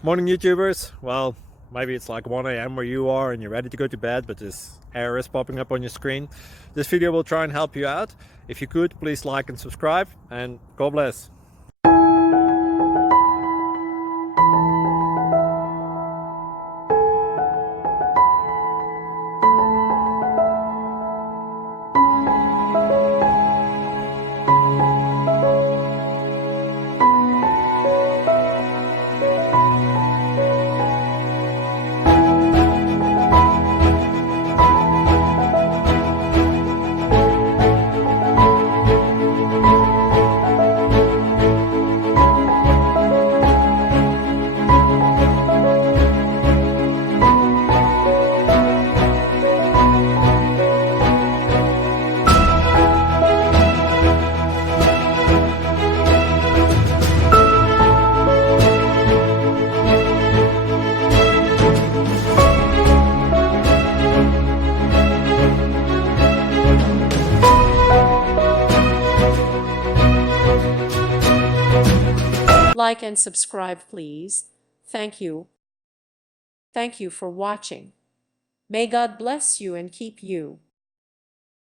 Morning YouTubers. Well, maybe it's like 1 a.m. where you are and you're ready to go to bed, but this error is popping up on your screen. This video will try and help you out. If you could, please like and subscribe, and God bless. Like and subscribe, please. Thank you. Thank you for watching. May God bless you and keep you.